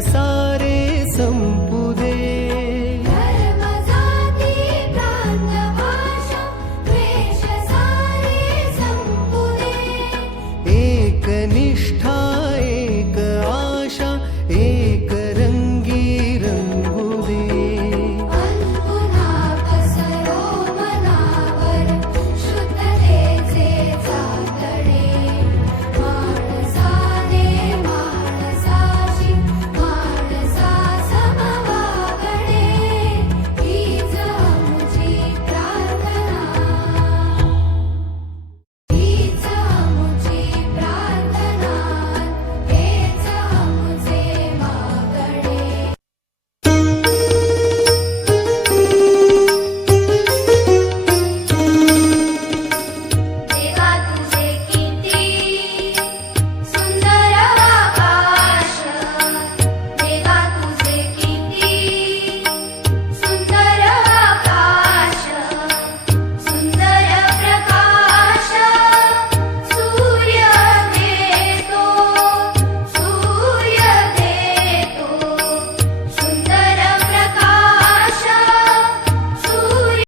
सा